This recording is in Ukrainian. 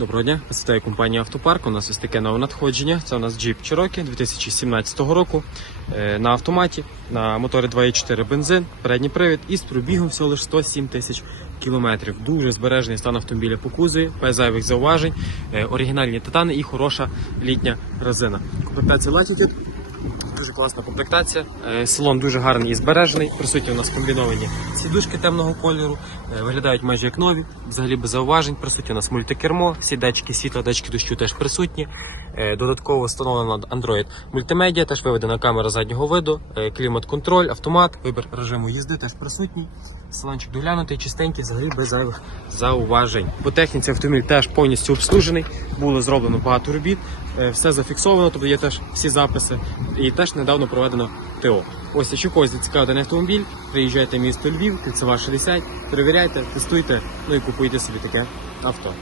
Доброго дня, це вітає компанія Автопарк. У нас ось таке нове надходження. Це у нас Jeep Cherokee 2017 року е, на автоматі, на моторі 2.4 бензин, передній привід і з пробігом всього лише 107 тисяч кілометрів. Дуже збережений стан автомобіля по кузові, без зайвих зауважень, е, оригінальні титани і хороша літня резина. Комплектація Latitude. Дуже класна комплектація. Е, Салон дуже гарний і збережений. Присутні у нас комбіновані сідушки темного кольору, е, виглядають майже як нові, взагалі без зауважень. Присутні у нас мультикермо, всі датчики світла, датчики дощу теж присутні. Е, Додатково встановлено Android мультимедіа, теж виведена камера заднього виду, клімат-контроль, автомат, вибір режиму їзди теж присутній. Салончик доглянутий, чистенький, взагалі без зайвих зауважень. По техніці автомобіль теж повністю обслужений, було зроблено багато робіт, е, все зафіксовано, тобто є теж всі записи, і теж недавно проведено ТО. Ось, якщо когось зацікавив даний автомобіль, приїжджайте в місто Львів, кільцева 60, перевіряйте, тестуйте, ну і купуйте собі таке авто.